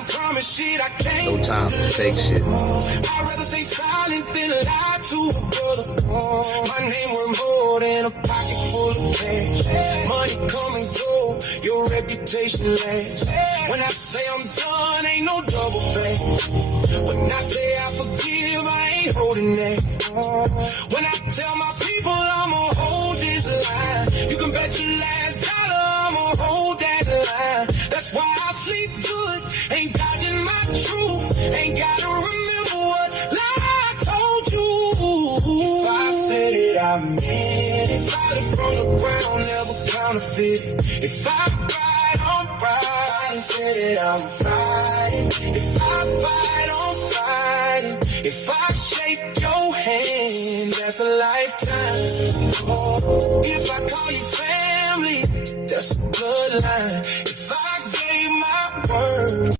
don't promise shit I can't. No time for fake shit. I'd rather stay silent than lie to a brother. My name worth more than a pocket full of cash. Money come and go, your reputation lasts. When I say I'm done, ain't no double back. When I say I forgive, I ain't holding that. When I tell my people I'ma hold this line, you can bet your last dollar I'ma hold that line. That's why I sleep good, ain't dodging my truth, ain't gotta remember what lie I told you. If I said it, I meant it. Started from the ground, never counterfeit it. If I ride, I'm riding. Said it, I'm fighting. If I fight, I'm fighting. If I shake your hand, that's a lifetime. If I call you family, that's a bloodline. If I gave my word.